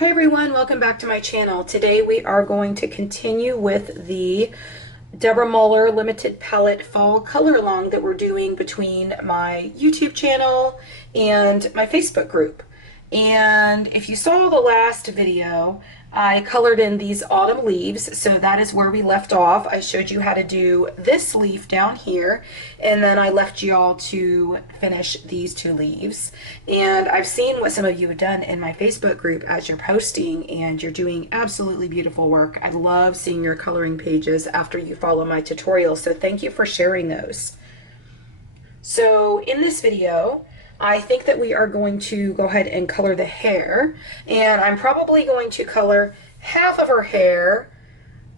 Hey everyone, welcome back to my channel. Today we are going to continue with the Deborah Muller limited palette fall color along that we're doing between my YouTube channel and my Facebook group. And if you saw the last video, I colored in these autumn leaves, so that is where we left off. I showed you how to do this leaf down here, and then I left you all to finish these two leaves. And I've seen what some of you have done in my Facebook group as you're posting, and you're doing absolutely beautiful work. I love seeing your coloring pages after you follow my tutorial, so thank you for sharing those. So in this video, I think that we are going to go ahead and color the hair, and I'm probably going to color half of her hair,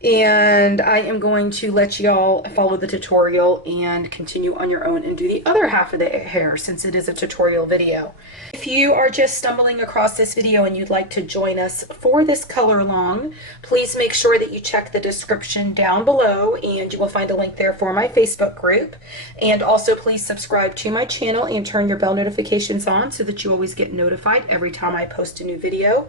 and I am going to let y'all follow the tutorial and continue on your own and do the other half of the hair since it is a tutorial video. If you are just stumbling across this video and you'd like to join us for this color along, please make sure that you check the description down below and you will find a link there for my Facebook group. And also please subscribe to my channel and turn your bell notifications on so that you always get notified every time I post a new video.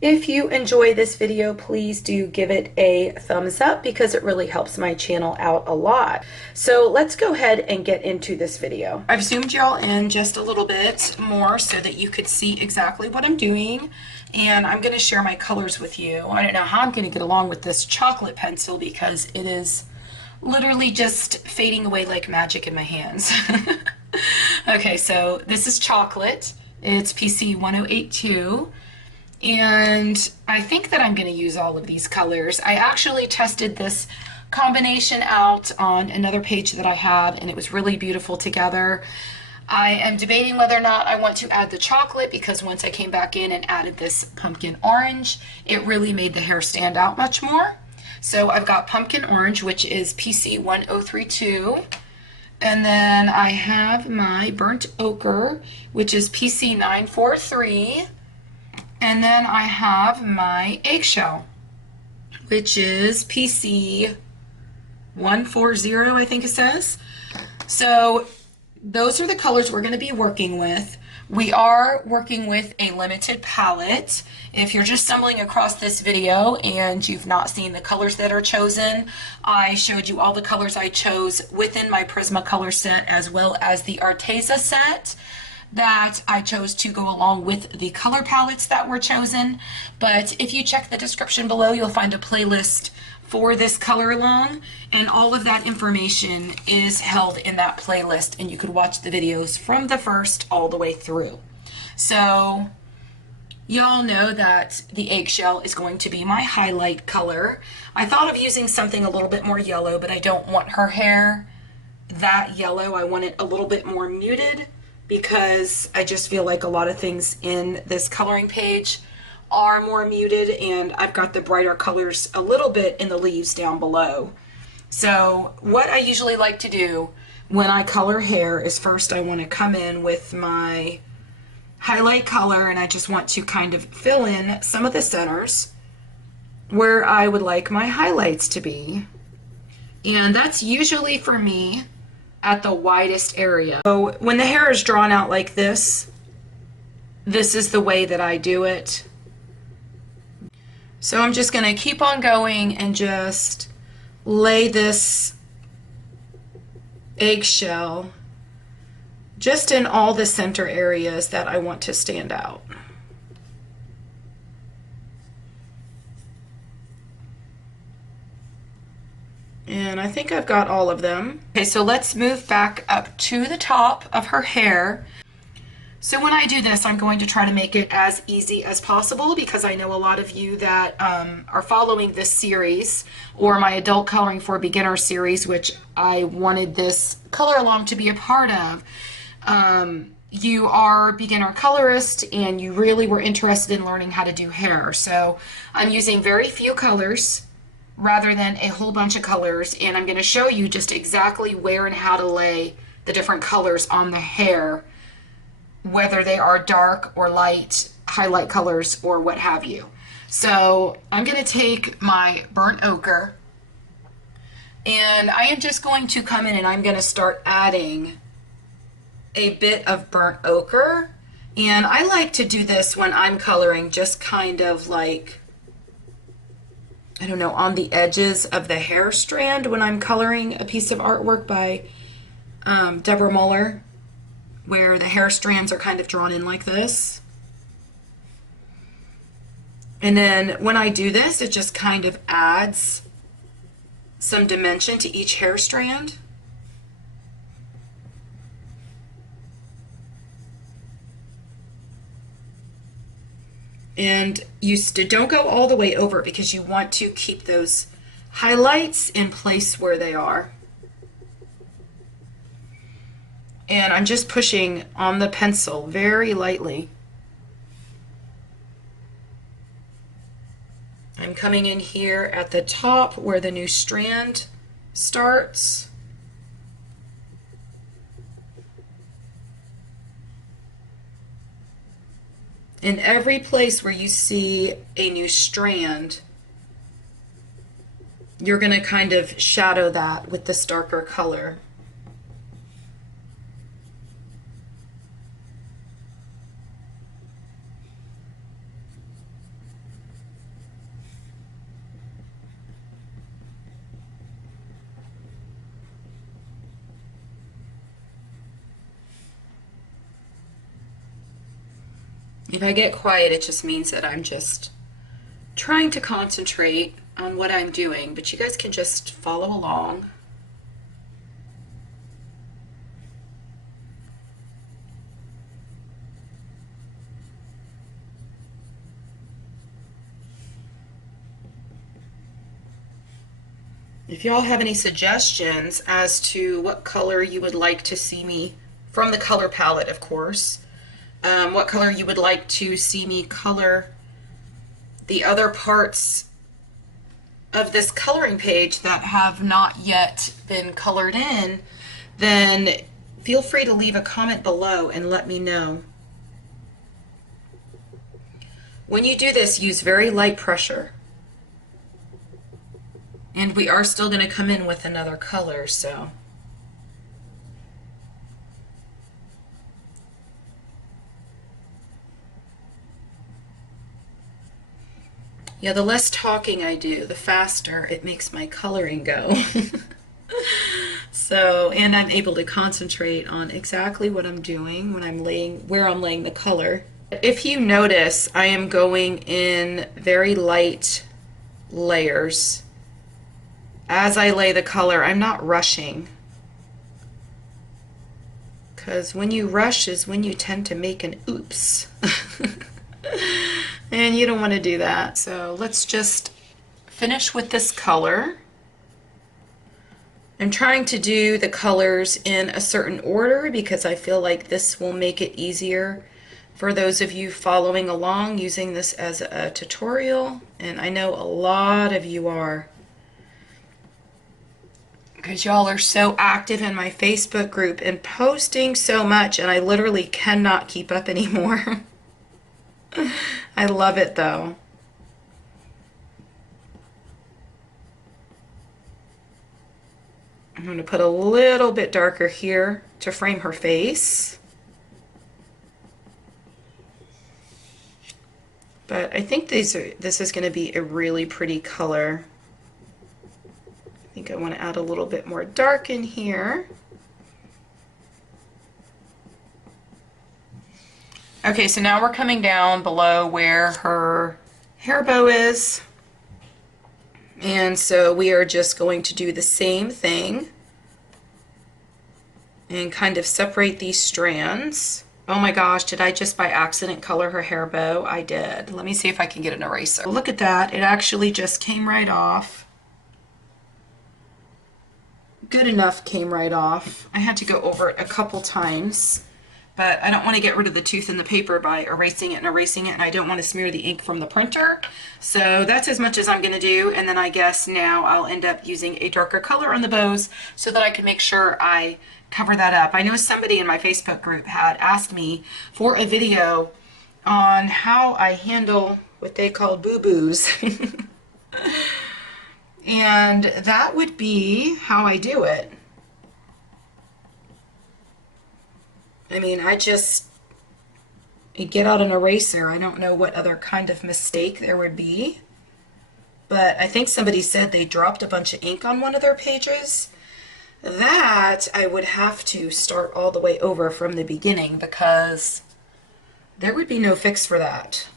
If you enjoy this video, please do give it a thumbs up because it really helps my channel out a lot. So let's go ahead and get into this video. I've zoomed y'all in just a little bit more so that you could see exactly what I'm doing. And I'm going to share my colors with you. I don't know how I'm going to get along with this chocolate pencil because it is literally just fading away like magic in my hands. Okay, so this is chocolate. It's PC 1082. And I think that I'm going to use all of these colors. I actually tested this combination out on another page that I had, and it was really beautiful together. I am debating whether or not I want to add the chocolate because once I came back in and added this pumpkin orange, it really made the hair stand out much more. So I've got pumpkin orange, which is PC 1032. And then I have my burnt ochre, which is PC 943. And then I have my eggshell, which is PC 140, I think it says. So those are the colors we're going to be working with. We are working with a limited palette. If you're just stumbling across this video and you've not seen the colors that are chosen, I showed you all the colors I chose within my Prismacolor set as well as the Arteza set that I chose to go along with the color palettes that were chosen. But if you check the description below, you'll find a playlist for this color along, and all of that information is held in that playlist, and you could watch the videos from the first all the way through. So y'all know that the eggshell is going to be my highlight color. I thought of using something a little bit more yellow, but I don't want her hair that yellow. I want it a little bit more muted, because I just feel like a lot of things in this coloring page are more muted, and I've got the brighter colors a little bit in the leaves down below. So what I usually like to do when I color hair is first I want to come in with my highlight color, and I just want to kind of fill in some of the centers where I would like my highlights to be. And that's usually for me at the widest area. So when the hair is drawn out like this is the way that I do it. So I'm just going to keep on going and just lay this eggshell just in all the center areas that I want to stand out. And I think I've got all of them. Okay, so let's move back up to the top of her hair. So when I do this, I'm going to try to make it as easy as possible because I know a lot of you that are following this series or my adult coloring for beginner series, which I wanted this color along to be a part of. You are beginner colorist and you really were interested in learning how to do hair. So I'm using very few colors rather than a whole bunch of colors, and I'm going to show you just exactly where and how to lay the different colors on the hair, whether they are dark or light, highlight colors, or what have you. So I'm going to take my burnt ochre, and I am just going to come in and I'm going to start adding a bit of burnt ochre And I like to do this when I'm coloring, just kind of like, I don't know, on the edges of the hair strand when I'm coloring a piece of artwork by Deborah Muller, where the hair strands are kind of drawn in like this. And then when I do this, it just kind of adds some dimension to each hair strand. And you don't go all the way over because you want to keep those highlights in place where they are. And I'm just pushing on the pencil very lightly. I'm coming in here at the top where the new strand starts. In every place where you see a new strand, you're going to kind of shadow that with this darker color. If I get quiet, it just means that I'm just trying to concentrate on what I'm doing, but you guys can just follow along. If y'all have any suggestions as to what color you would like to see me, from the color palette, of course, what color you would like to see me color the other parts of this coloring page that have not yet been colored in, then feel free to leave a comment below and let me know. When you do this, use very light pressure. And we are still going to come in with another color, so. Yeah, the less talking I do, the faster it makes my coloring go. So, and I'm able to concentrate on exactly what I'm doing when I'm where I'm laying the color. If you notice, I am going in very light layers. As I lay the color, I'm not rushing. Because when you rush is when you tend to make an oops. And you don't want to do that. So let's just finish with this color. I'm trying to do the colors in a certain order because I feel like this will make it easier for those of you following along using this as a tutorial. And I know a lot of you are, because y'all are so active in my Facebook group and posting so much, and I literally cannot keep up anymore. I love it though. I'm going to put a little bit darker here to frame her face. But I think this is going to be a really pretty color. I think I want to add a little bit more dark in here. Okay, so now we're coming down below where her hair bow is. And so we are just going to do the same thing and kind of separate these strands. Oh my gosh, did I just by accident color her hair bow? I did. Let me see if I can get an eraser. Look at that, it actually just came right off. Good enough came right off. I had to go over it a couple times, but I don't want to get rid of the tooth in the paper by erasing it, and I don't want to smear the ink from the printer. So that's as much as I'm going to do, and then I guess now I'll end up using a darker color on the bows so that I can make sure I cover that up. I know somebody in my Facebook group had asked me for a video on how I handle what they call boo-boos. And that would be how I do it. I mean, I just get out an eraser. I don't know what other kind of mistake there would be, but I think somebody said they dropped a bunch of ink on one of their pages. That I would have to start all the way over from the beginning because there would be no fix for that.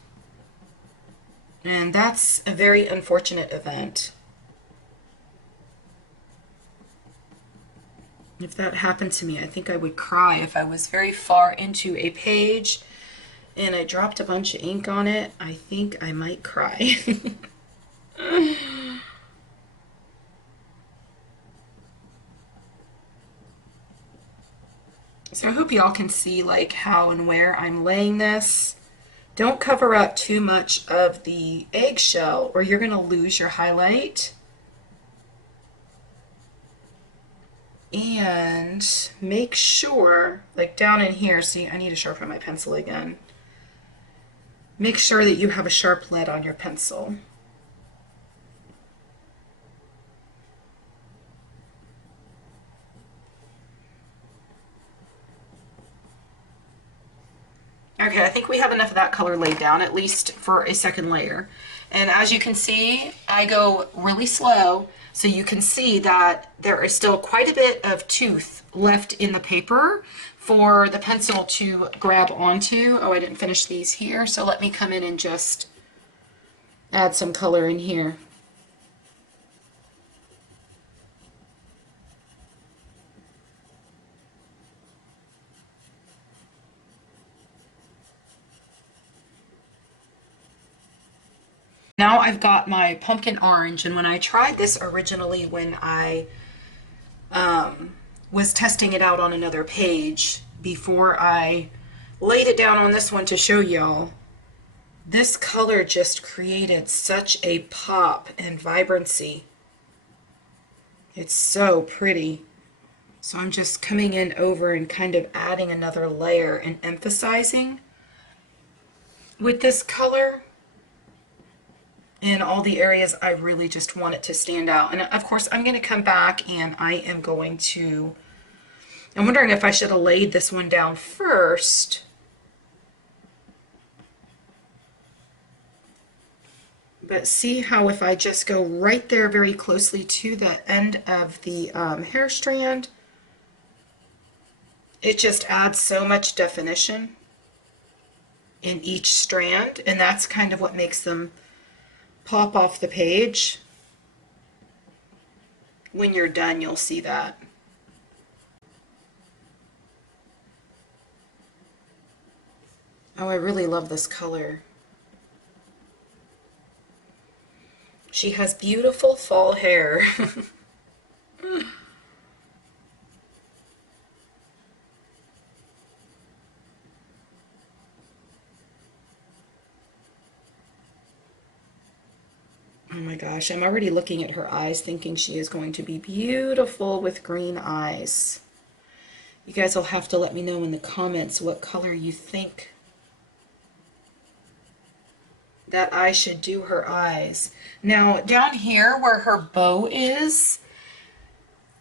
And that's a very unfortunate event. If that happened to me, I think I would cry. If I was very far into a page and I dropped a bunch of ink on it, I think I might cry. So I hope y'all can see like how and where I'm laying this. Don't cover up too much of the eggshell or you're going to lose your highlight. And make sure, like down in here, see, I need to sharpen my pencil again. Make sure that you have a sharp lead on your pencil. Okay, I think we have enough of that color laid down, at least for a second layer. And as you can see, I go really slow, so you can see that there is still quite a bit of tooth left in the paper for the pencil to grab onto. Oh, I didn't finish these here, so let me come in and just add some color in here. Now I've got my pumpkin orange, and when I tried this originally when I was testing it out on another page before I laid it down on this one to show y'all, this color just created such a pop and vibrancy. It's so pretty. So I'm just coming in over and kind of adding another layer and emphasizing with this color in all the areas I really just want it to stand out. And of course I'm going to come back and I am going to, I'm wondering if I should have laid this one down first. But see how if I just go right there very closely to the end of the hair strand, it just adds so much definition in each strand, and that's kind of what makes them pop off the page. When you're done, you'll see that. Oh, I really love this color. She has beautiful fall hair. Oh my gosh, I'm already looking at her eyes thinking she is going to be beautiful with green eyes. You guys will have to let me know in the comments what color you think that I should do her eyes. Now down here where her bow is,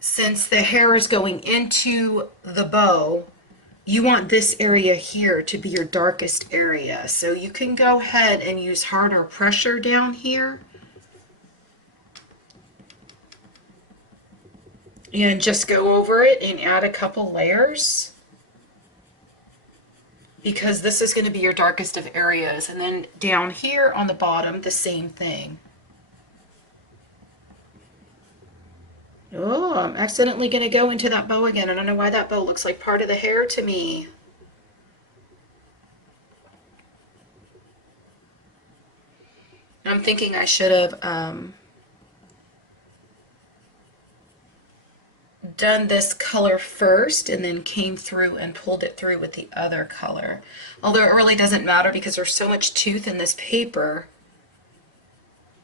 since the hair is going into the bow, you want this area here to be your darkest area. So you can go ahead and use harder pressure down here and just go over it and add a couple layers, because this is going to be your darkest of areas. And then down here on the bottom, the same thing. Oh, I'm accidentally going to go into that bow again. I don't know why that bow looks like part of the hair to me. I'm thinking I should have done this color first and then came through and pulled it through with the other color. Although it really doesn't matter because there's so much tooth in this paper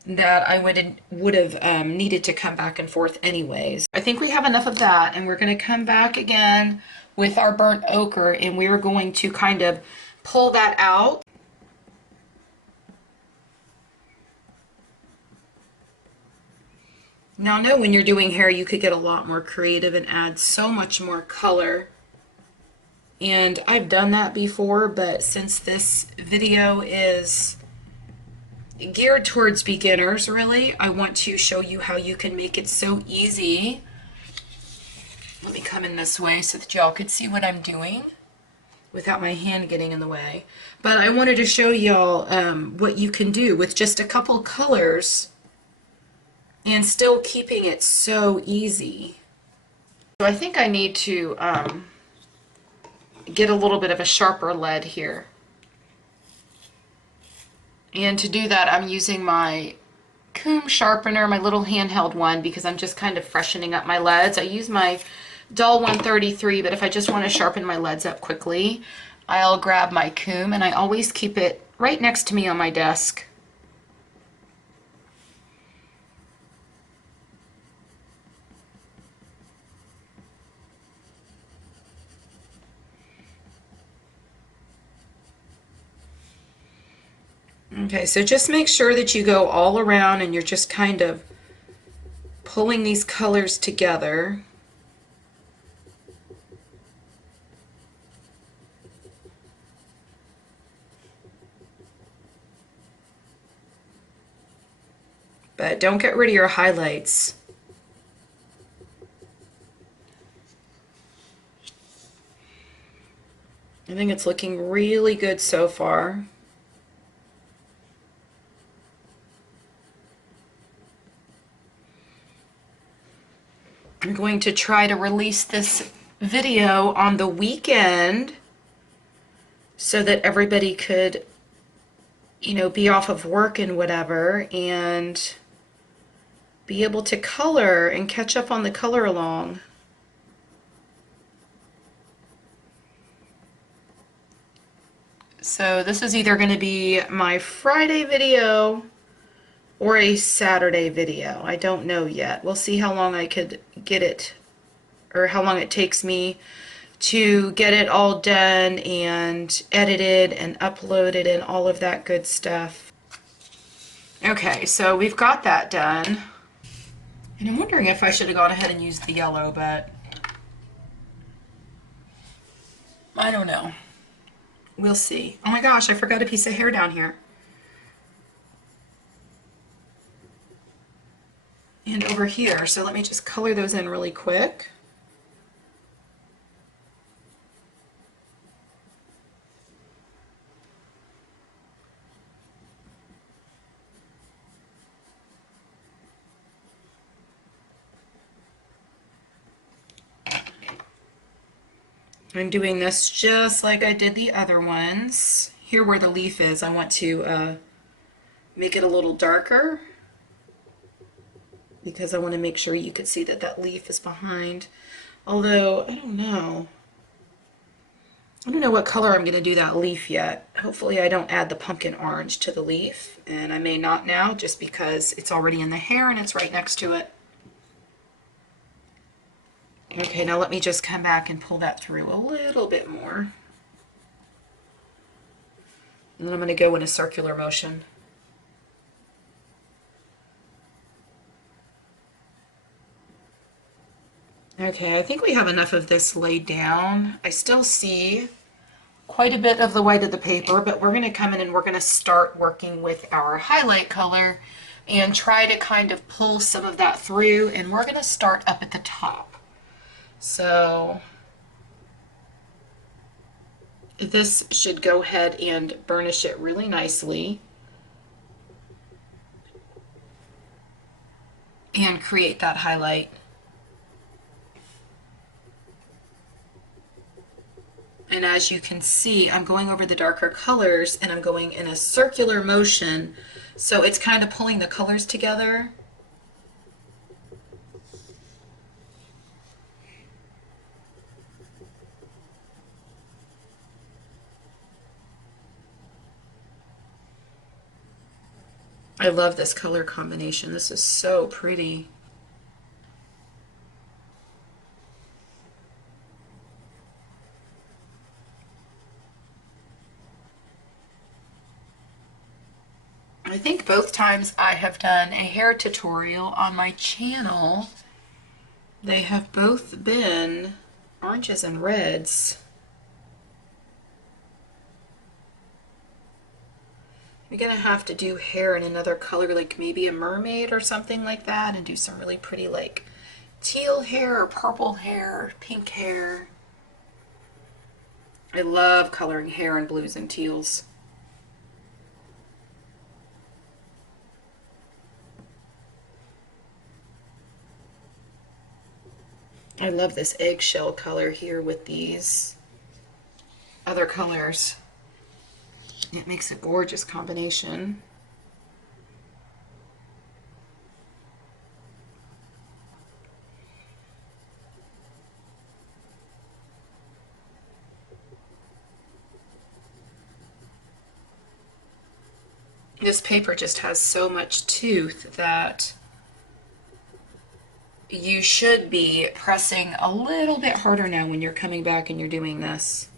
that I would have needed to come back and forth anyways. I think we have enough of that, and we're going to come back again with our burnt ochre, and we're going to kind of pull that out. Now I know when you're doing hair you could get a lot more creative and add so much more color And I've done that before, but since this video is geared towards beginners, really, I want to show you how you can make it so easy. Let me come in this way so that y'all could see what I'm doing without my hand getting in the way. But I wanted to show y'all what you can do with just a couple colors and still keeping it so easy. So I think I need to get a little bit of a sharper lead here. And to do that, I'm using my comb sharpener, my little handheld one, because I'm just kind of freshening up my leads. I use my dull 133, but if I just want to sharpen my leads up quickly, I'll grab my comb, and I always keep it right next to me on my desk. Okay, so just make sure that you go all around and you're just kind of pulling these colors together. But don't get rid of your highlights. I think it's looking really good so far. I'm going to try to release this video on the weekend so that everybody could, you know, be off of work and whatever and be able to color and catch up on the color along. So this is either going to be my Friday video or a Saturday video. I don't know yet. We'll see how long I could get it, or how long it takes me to get it all done and edited and uploaded and all of that good stuff. Okay, so we've got that done. And I'm wondering if I should have gone ahead and used the yellow, but I don't know. We'll see. Oh my gosh, I forgot a piece of hair down here. And over here, so let me just color those in really quick. I'm doing this just like I did the other ones. Here where the leaf is, I want to make it a little darker because I want to make sure you could see that that leaf is behind. Although, I don't know. I don't know what color I'm going to do that leaf yet. Hopefully I don't add the pumpkin orange to the leaf, and I may not now just because it's already in the hair and it's right next to it. Okay, now let me just come back and pull that through a little bit more. And then I'm going to go in a circular motion. Okay, I think we have enough of this laid down. I still see quite a bit of the white of the paper, but we're going to come in and we're going to start working with our highlight color and try to kind of pull some of that through, and we're going to start up at the top. So this should go ahead and burnish it really nicely and create that highlight. And as you can see, I'm going over the darker colors and I'm going in a circular motion, so it's kind of pulling the colors together. I love this color combination. This is so pretty. I think both times I have done a hair tutorial on my channel, they have both been oranges and reds. I'm gonna have to do hair in another color, like maybe a mermaid or something like that, and do some really pretty like teal hair or purple hair or pink hair. I love coloring hair in blues and teals. I love this eggshell color here with these other colors. It makes a gorgeous combination. This paper just has so much tooth that you should be pressing a little bit harder now when you're coming back and you're doing this.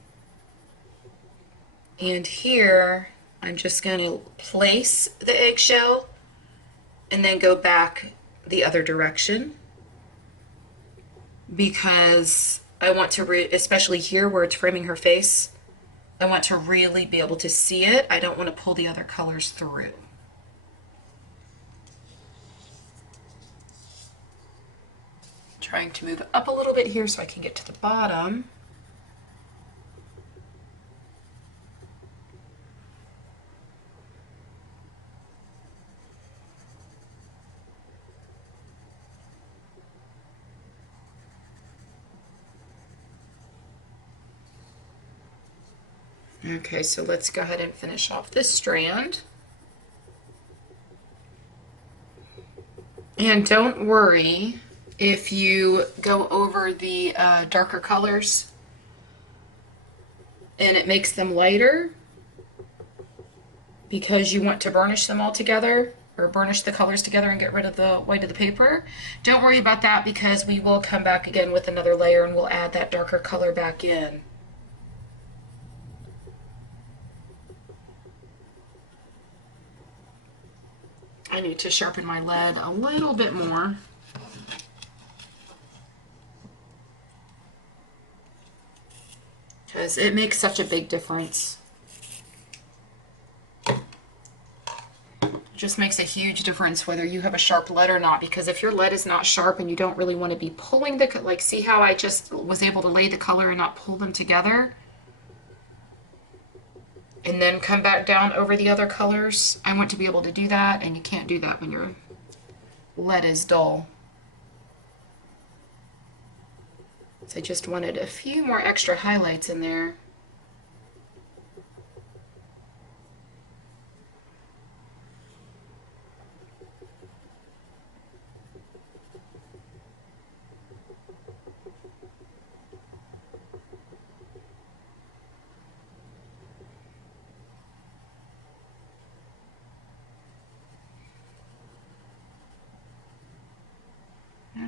And here, I'm just going to place the eggshell and then go back the other direction, because I want to, especially here where it's framing her face, I want to really be able to see it. I don't want to pull the other colors through. Trying to move up a little bit here so I can get to the bottom. Okay, so let's go ahead and finish off this strand. And don't worry if you go over the darker colors and it makes them lighter because you want to burnish them all together, or burnish the colors together and get rid of the white of the paper. Don't worry about that, because we will come back again with another layer and we'll add that darker color back in. I need to sharpen my lead a little bit more. Because it makes such a big difference. It just makes a huge difference whether you have a sharp lead or not, because if your lead is not sharp and you don't really want to be pulling the, like, see how I just was able to lay the color and not pull them together? And then come back down over the other colors. I want to be able to do that, and you can't do that when your lead is dull. So I just wanted a few more extra highlights in there.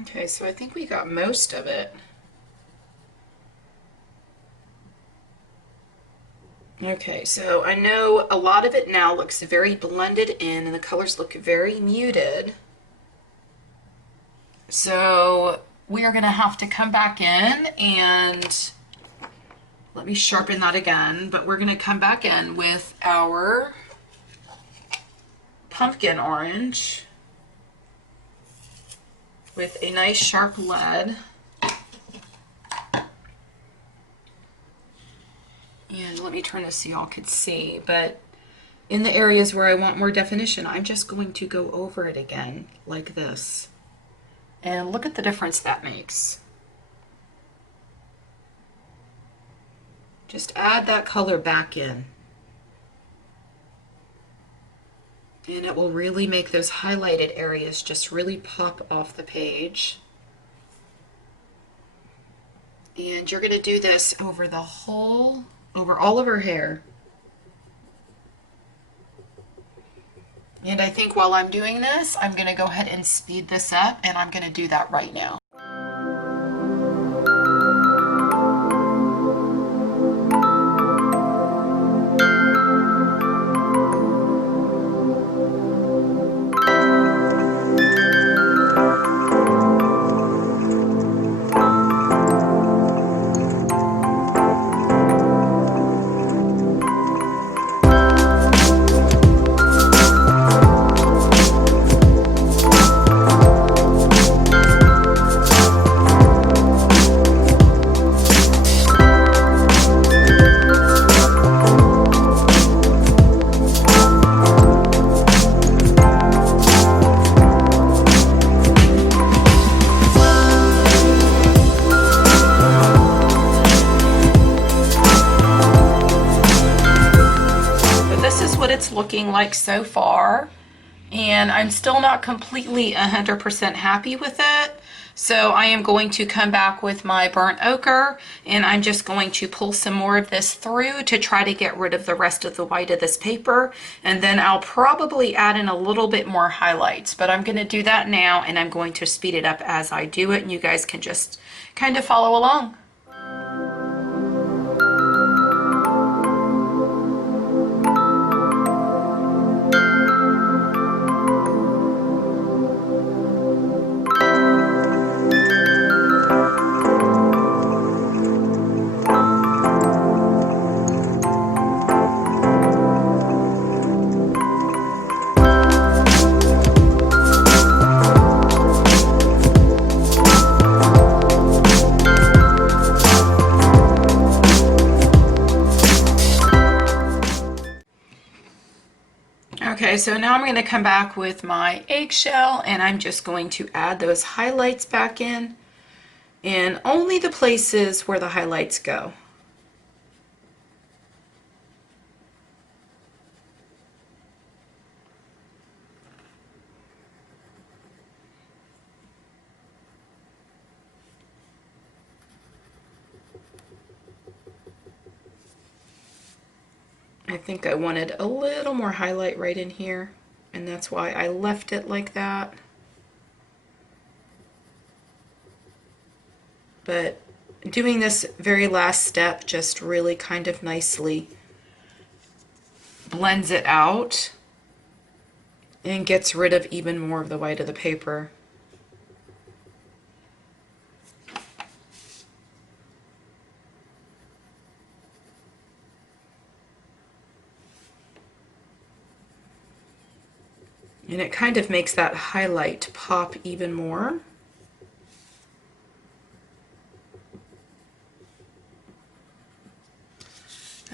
Okay, so I think we got most of it. Okay, so I know a lot of it now looks very blended in and the colors look very muted. So we are going to have to come back in and let me sharpen that again, but we're going to come back in with our pumpkin orange with a nice sharp lead. And let me turn this so y'all could see, but in the areas where I want more definition, I'm just going to go over it again like this. And look at the difference that makes. Just add that color back in. And it will really make those highlighted areas just really pop off the page. And you're going to do this over the whole, over all of her hair. And I think while I'm doing this, I'm going to go ahead and speed this up, and I'm going to do that right now. looking like so far, and I'm still not completely 100% happy with it. So I am going to come back with my burnt ochre, and I'm just going to pull some more of this through to try to get rid of the rest of the white of this paper. And then I'll probably add in a little bit more highlights, but I'm going to do that now, and I'm going to speed it up as I do it, and you guys can just kind of follow along. Okay, so now I'm going to come back with my eggshell, and I'm just going to add those highlights back in only the places where the highlights go. I think I wanted a little more highlight right in here, and that's why I left it like that. But doing this very last step just really kind of nicely blends it out and gets rid of even more of the white of the paper. And it kind of makes that highlight pop even more.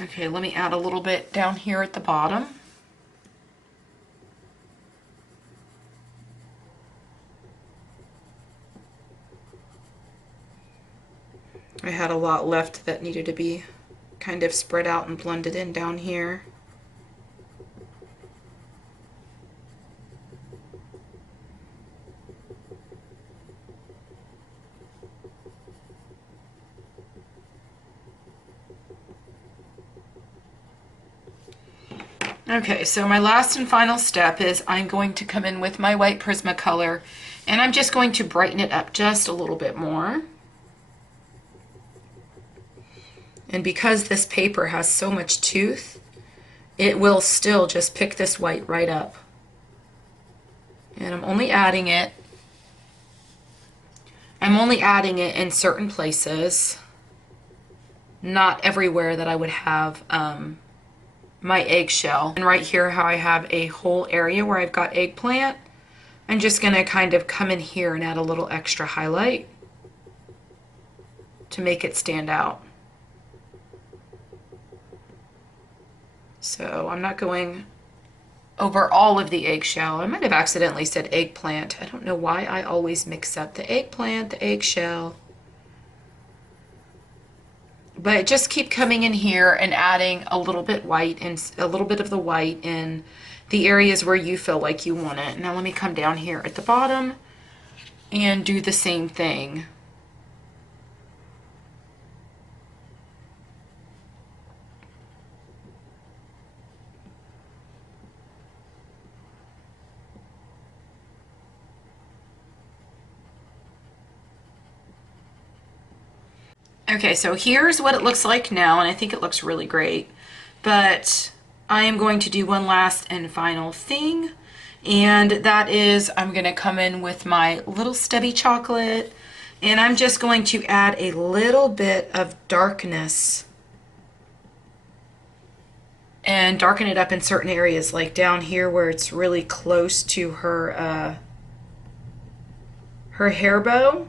Okay, let me add a little bit down here at the bottom. I had a lot left that needed to be kind of spread out and blended in down here. Okay, so my last and final step is I'm going to come in with my white Prismacolor, and I'm just going to brighten it up just a little bit more. And because this paper has so much tooth, it will still just pick this white right up. And I'm only adding it in certain places, not everywhere that I would have my eggshell. And right here how I have a whole area where I've got eggplant, I'm just going to kind of come in here and add a little extra highlight to make it stand out. So I'm not going over all of the eggshell. I might have accidentally said eggplant. I don't know why I always mix up the eggplant, the eggshell. But just keep coming in here and adding a little bit white and a little bit of the white in the areas where you feel like you want it. Now let me come down here at the bottom and do the same thing. Okay, so here's what it looks like now, and I think it looks really great. But I am going to do one last and final thing, and that is I'm going to come in with my little stubby chocolate, and I'm just going to add a little bit of darkness and darken it up in certain areas, like down here where it's really close to her hair bow.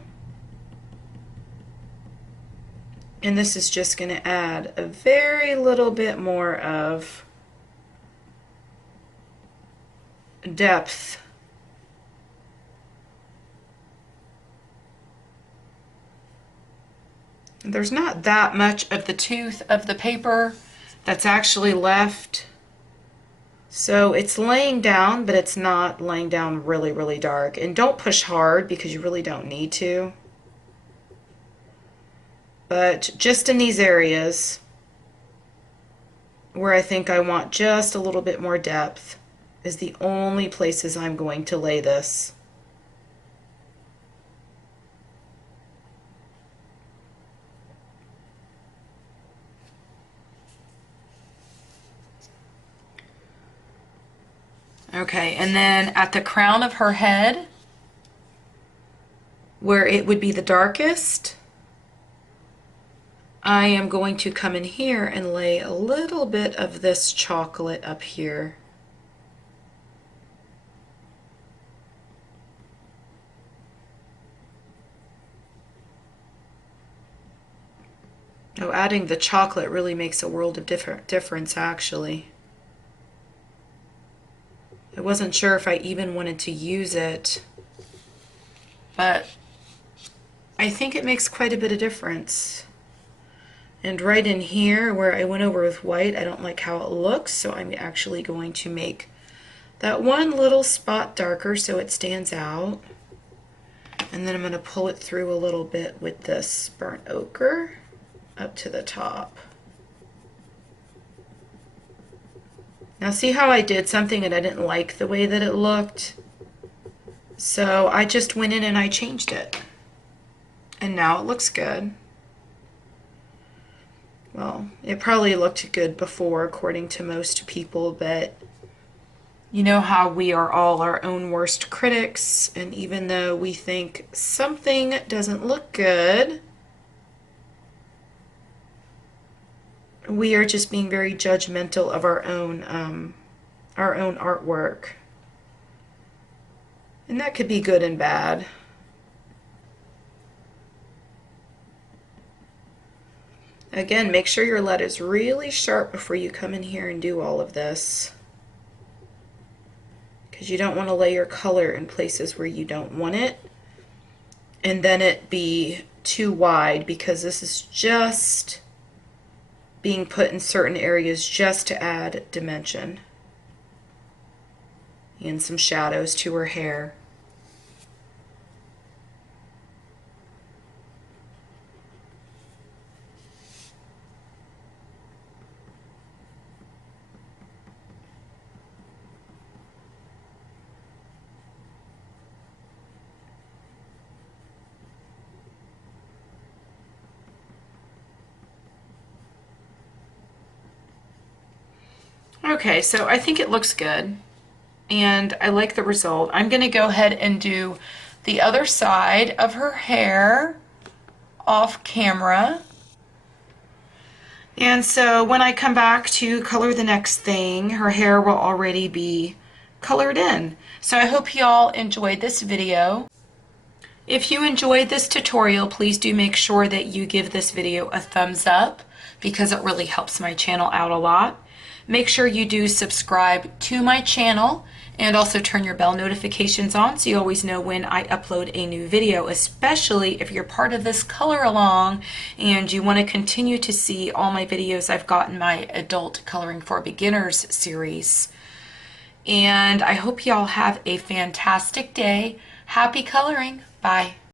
And this is just going to add a very little bit more of depth. There's not that much of the tooth of the paper that's actually left, So it's laying down, but it's not laying down really, really dark. And don't push hard because you really don't need to. But just in these areas where I think I want just a little bit more depth is the only places I'm going to lay this. Okay, and then at the crown of her head, where it would be the darkest, I am going to come in here and lay a little bit of this chocolate up here. Oh, adding the chocolate really makes a world of difference, actually. I wasn't sure if I even wanted to use it, but I think it makes quite a bit of difference. And right in here where I went over with white, I don't like how it looks, so I'm actually going to make that one little spot darker so it stands out. And then I'm going to pull it through a little bit with this burnt ochre up to the top. Now see how I did something and I didn't like the way that it looked? So I just went in and I changed it. And now it looks good. Well, it probably looked good before according to most people, but you know how we are all our own worst critics, and even though we think something doesn't look good, we are just being very judgmental of our own artwork. And that could be good and bad. Again, make sure your lead is really sharp before you come in here and do all of this, because you don't want to lay your color in places where you don't want it and then it be too wide, because this is just being put in certain areas just to add dimension and some shadows to her hair. Okay, so I think it looks good and I like the result. I'm going to go ahead and do the other side of her hair off camera. And so when I come back to color the next thing, her hair will already be colored in. So I hope you all enjoyed this video. If you enjoyed this tutorial, please do make sure that you give this video a thumbs up, because it really helps my channel out a lot. Make sure you do subscribe to my channel and also turn your bell notifications on so you always know when I upload a new video, especially if you're part of this color along and you want to continue to see all my videos I've got in my Adult Coloring for Beginners series. And I hope y'all have a fantastic day. Happy coloring. Bye.